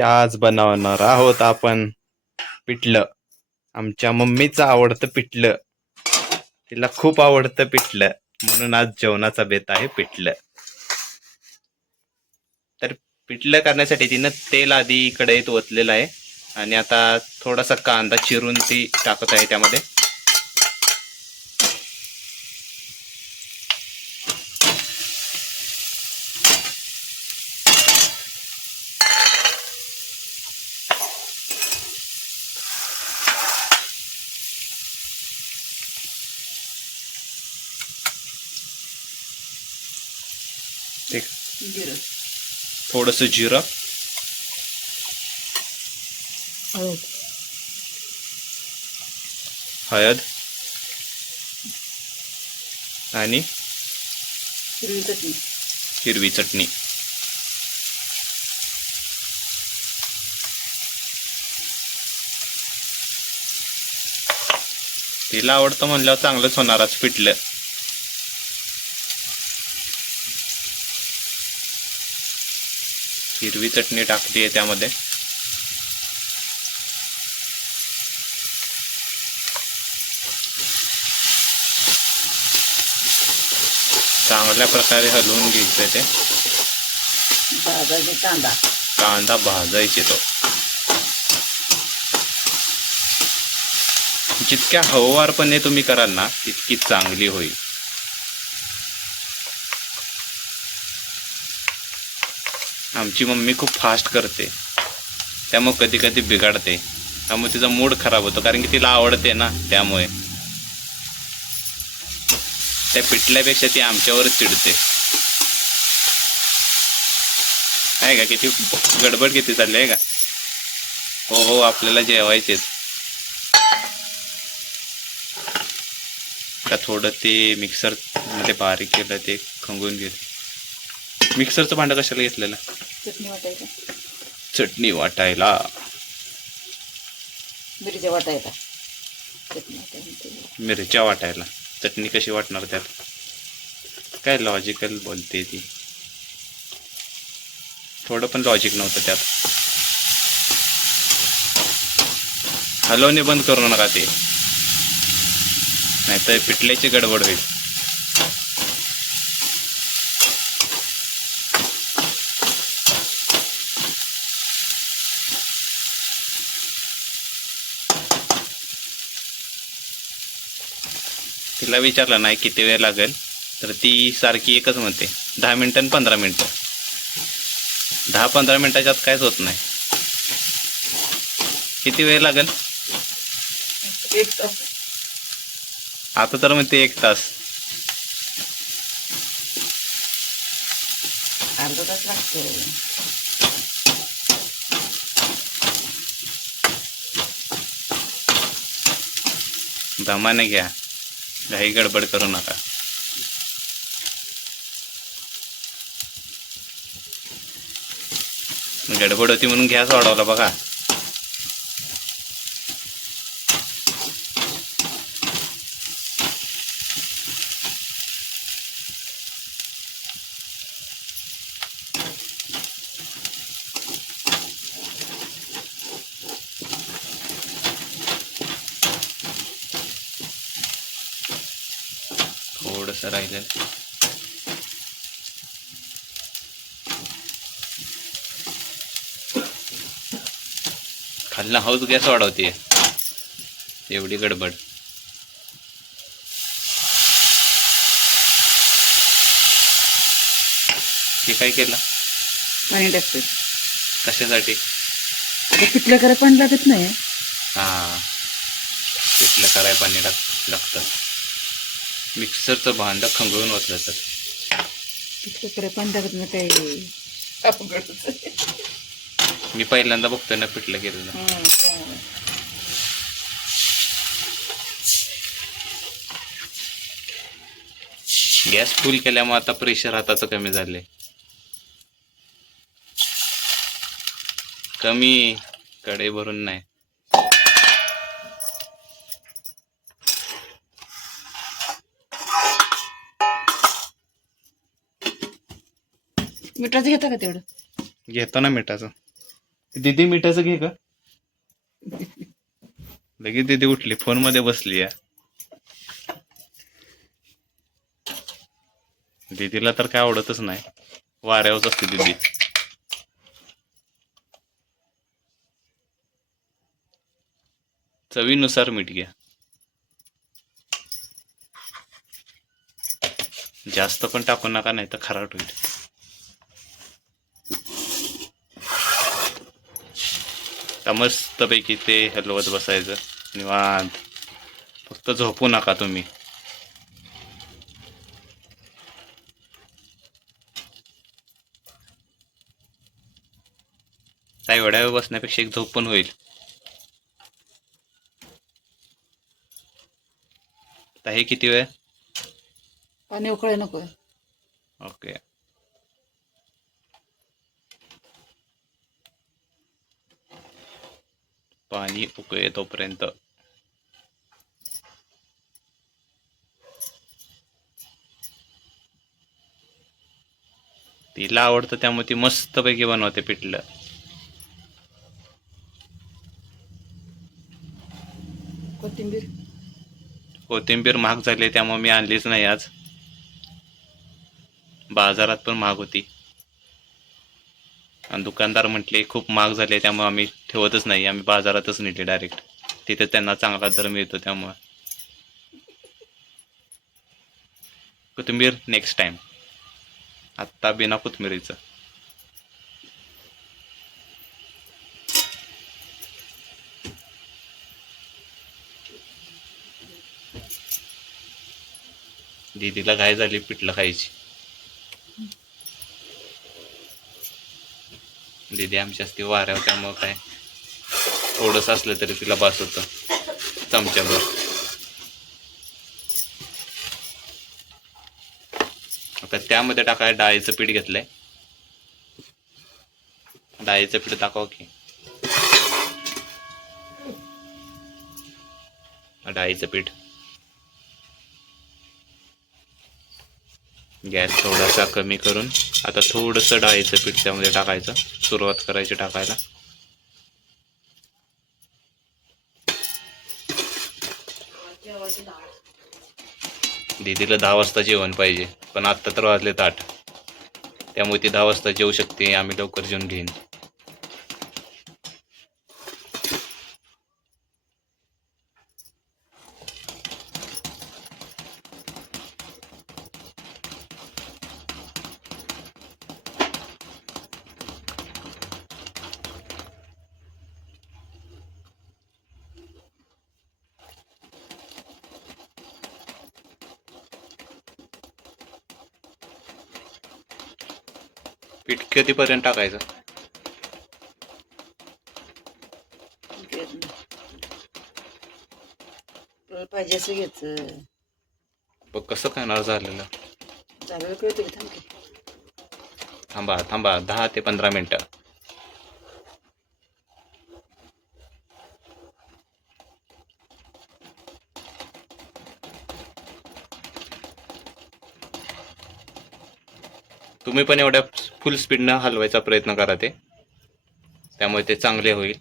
आज बनवणार आहोत आपण पिठलं. आमच्या मम्मीचं आवडतं पिठलं. तिला खूप आवडतं पिठलं. म्हणून आज जेवणाचा बेत आहे पिठलं. तर पिठलं करण्यासाठी तिनं तेल आधी कढईत ओतलेलं आहे. आणि आता थोडासा कांदा चिरून ती टाकत आहे त्यामध्ये. ठीक. जिरं. थोडंसं जिरं. हळद हळद. आणि हिरवी चटणी. हिरवी चटणी. तिला आवडतं म्हणल्यावर चांगलंच होणार आज पिठलं. हिरवी चटणी टाकली आहे त्यामध्ये. चांगल्या प्रकारे हलवून घ्यायचं ते. कांदा. कांदा भाजायचे तो. जितक्या हवारपणे तुम्ही कराल ना तितकी चांगली होईल. आमची मम्मी खूप फास्ट करते. त्यामुळे कधी कधी बिघडते. त्यामुळे तिचा मूड खराब होतो. कारण की तिला आवडते ना त्यामुळे. त्या पिठल्यापेक्षा ती आमच्यावरच चिडते. आहे का? किती गडबड किती चालली आहे का? हो हो आपल्याला जेवायचेच का थोडं ते मिक्सरमध्ये बारीक केलं ते खंगून घेत. मिक्सरचं भांडं कशाला घेतलेलं? चटणी वाटायचं. चटणी वाटायला. मिरच्या वाटायचा चटणी मिरच्या वाटायला. चटणी कशी वाटणार त्यात? काय लॉजिकल बोलते ती? थोडं पण लॉजिक नव्हतं त्यात. हलवणे बंद करू नका ते. नाहीतर पिठल्याची गडबड होईल. तिला विचारलं नाही किती वेळ लागेल? तर ती सारखी एकच म्हणते दहा मिनटं आणि पंधरा मिनटं. दहा पंधरा मिनटाच्या आत काहीच होत नाही. किती वेळ लागेल? आता तर म्हणते एक तास. अर्धा तास लागतो. दमाने घ्या. घाई गडबड करू नका. गडबड होती म्हणून गॅस वाढवला बघा. थोडस राहिलं खाल्ला हाऊस गॅस वाढवते. एवढी गडबड. हे काय केलं? पाणी टाकते कशासाठी? पिठलं करायला पाणी लागत नाही. हा. पिठलं कराय पाणी टाक लागतं मिक्सरचं भांडं खंगळून वाचलं तर पाणी काही. मी पहिल्यांदा बघतोय ना पिठलं केलेलं. हं, काय. गॅस फुल केल्यामुळे आता प्रेशर हाताचं कमी झाले कमी कडे भरून नाही. दीदी मिठाचं घे का? लगेच दीदी उठली फोनमध्ये बसली या दीदीला तर काय आवडतच नाही. वाऱ्यावरच असते दीदी. चवीनुसार मीठ घ्या. जास्त पण टाकू नका नाही तर खराट होईल. आता मस्तपैकी ते हलवत बसायचं. निवांत. फक्त झोपू नका तुम्ही. एवढ्या वेळ बसण्यापेक्षा एक झोप पण होईल. हे किती वेळ? पाणी उकळाय नको. ओके. पाणी उकळे तोपर्यंत तिला आवडतं त्यामुळे ती मस्तपैकी बनवते पिठलं. कोथिंबीर. कोथिंबीर महाग झाली त्यामुळे मी आणलीच नाही आज. बाजारात पण महाग होती. आणि दुकानदार म्हटले खूप महाग झाले त्यामुळे आम्ही ठेवतच नाही. आम्ही बाजारातच नेले डायरेक्ट तिथे त्यांना चांगला दर मिळतो त्यामुळे. कोथिंबीर नेक्स्ट टाइम आत्ता बिना कोथिंबीरीचं. दीदीला घाय झाली पिठलं खायची. दीदी आमची असती वाऱ्यावर त्यामुळं काय? थोडंसं असलं तरी तिला बास होतं. चमच्याभर. आता त्यामध्ये टाकाय डाळीचं पीठ घेतलंय. डाळीचं पीठ टाकावं की? डाळीचं पीठ. गॅस थोडासा कमी करून आता थोडंसं डाळीचं पीठ त्यामध्ये टाकायचं सुरुवात करायची टाकायला. दीदीला दहा वाजता जेवण पाहिजे पण आत्ता तर वाजले आठ. त्यामुळे ती दहा वाजता जेवू शकते आम्ही लवकर जेवून घेईन. पीठ कितीपर्यंत टाकायचं? पाहिजे असं घ्यायचं. बघ कसं खाणार झालेलं. झालं कळतं की? थांब की. थांबा थांबा दहा ते पंधरा मिनिटं. तुम्ही पण एवढ्या फुल स्पीडनं हलवायचा प्रयत्न करा ते. त्यामुळे ते चांगले होईल.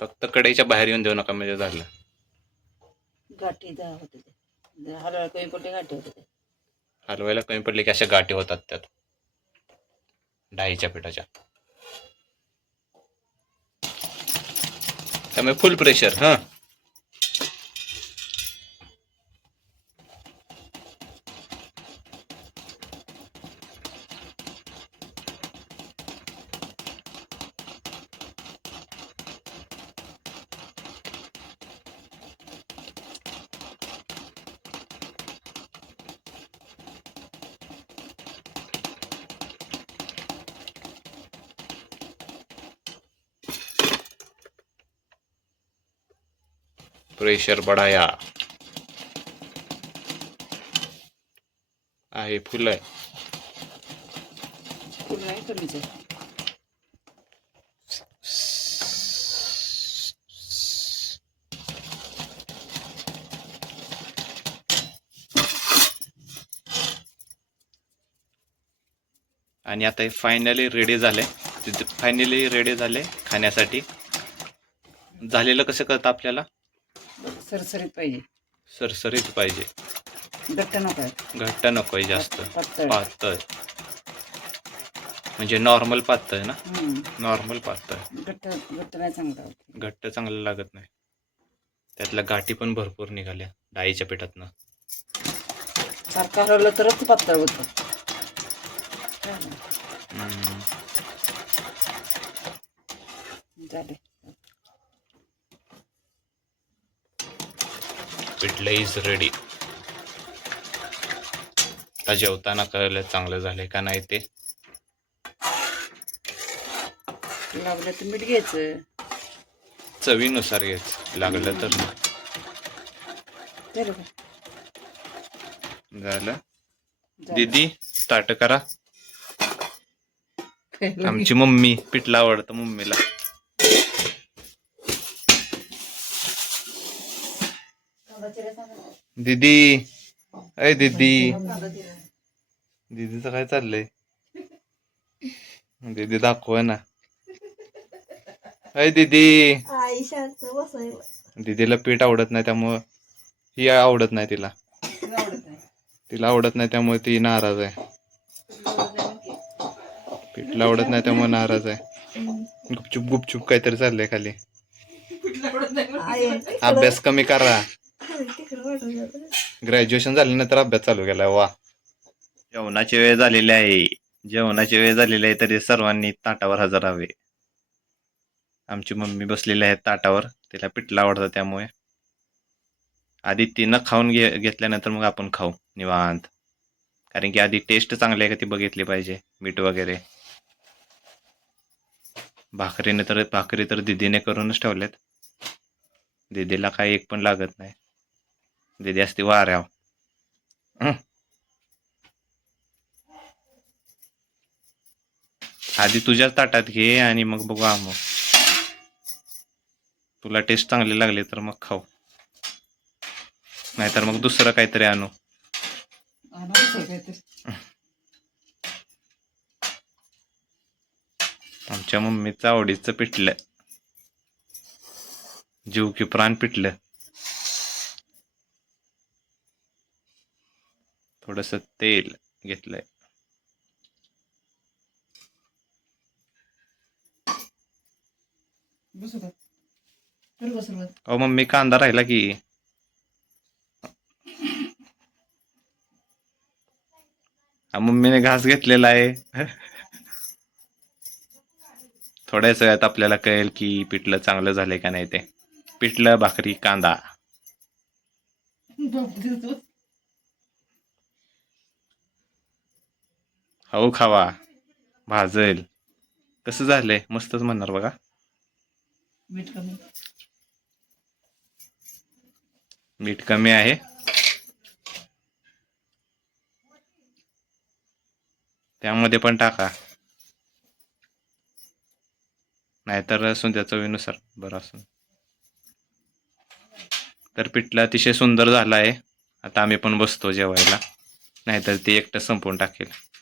फक्त कढईच्या बाहेर येऊन देऊ नका म्हणजे झालं. गाठी होते हलवायला कमी पडले गाठी होते ते. हलवायला कमी पडले की अशा गाठी होतात त्यात. डाळीच्या पिठाच्या. त्यामुळे फुल प्रेशर हां. प्रेशर बढाया. आहे फुल आहे. आणि आता हे फायनली रेडी झाले. तिथे फायनली रेडी झाले खाण्यासाठी. झालेलं कसं कळतं आपल्याला? सरसरीत पाहिजे. सरसरीत पाहिजे. घट्ट नको. घट्ट नकोय जास्त. पातळ पातळ. म्हणजे नॉर्मल पातळ ना. नॉर्मल पातळ. घट्ट घट्ट नाही चांगलं. घट्ट चांगलं लागत नाही. त्यातल्या गाठी पण भरपूर निघाल्या डाळीच्या पिठातनं. सारखं हलवलं तरच पातळ होतं. झाले पिठलं इज रेडी आता जेवताना कळलं चांगलं झालंय का नाही ते? लागलं तर मीठ घ्यायचं. चवीनुसार घ्यायचं. लागलं तर नाही. झालं. दीदी स्टार्ट करा. आमची मम्मी पिठलं आवडतं मम्मीला. दीदी. अय दीदी. दीदीचं काय चाललंय? दीदी दाखव ना. अय दीदी. दीदीला पीठ आवडत नाही त्यामुळं ही आवडत नाही तिला. तुला आवडत नाही. तिला आवडत नाही त्यामुळे ती नाराज आहे. पिठलं आवडत नाही त्यामुळे नाराज आहे. गुपचूप गुपचूप काहीतरी चाललंय खाली. अभ्यास कमी करा. ग्रॅज्युएशन झाल्यानंतर अभ्यास चालू केलाय वा. जेवणाची वेळ झालेली आहे. जेवणाची वेळ झालेली आहे तरी सर्वांनी ताटावर हजर हवे आमची मम्मी बसलेली आहे ताटावर. तिला पिठलं आवडतं त्यामुळे. आधी तिनं खाऊन घे घेतल्यानंतर मग आपण खाऊ निवांत. कारण की आधी टेस्ट चांगली आहे का ती बघितली पाहिजे मीठ वगैरे. भाकरीने तर भाकरी तर दिदीने करूनच ठेवल्यात. दीदीला काही एक पण लागत नाही. दीदी असते वाऱ्याव आधी तुझ्याच ताटात घे आणि मग बघू मग तुला टेस्ट चांगली लागली तर मग खाऊ. नाहीतर मग दुसरं काहीतरी आणू. आमच्या मम्मीचं आवडीचं पिठलं. जीव की प्राण पिठलं. थोडस तेल घेतलंय. अहो मम्मी कांदा राहिला की. मम्मीने घास घेतलेला आहे. थोड्याच वेळात आपल्याला कळेल की पिठलं चांगलं झालंय का नाही ते. पिठलं भाकरी कांदा. बापरे, तू. हो खावा. भाजल. कसं झालंय? मस्तच म्हणणार बघा. मीठ कमी. मीठ कमी आहे. त्यामध्ये पण टाका. नाहीतर असून त्या चवीनुसार बरं असून. तर पिठलं अतिशय सुंदर झालं आहे. आता आम्ही पण बसतो जेवायला. नाहीतर ते एकटं संपवून टाकेल.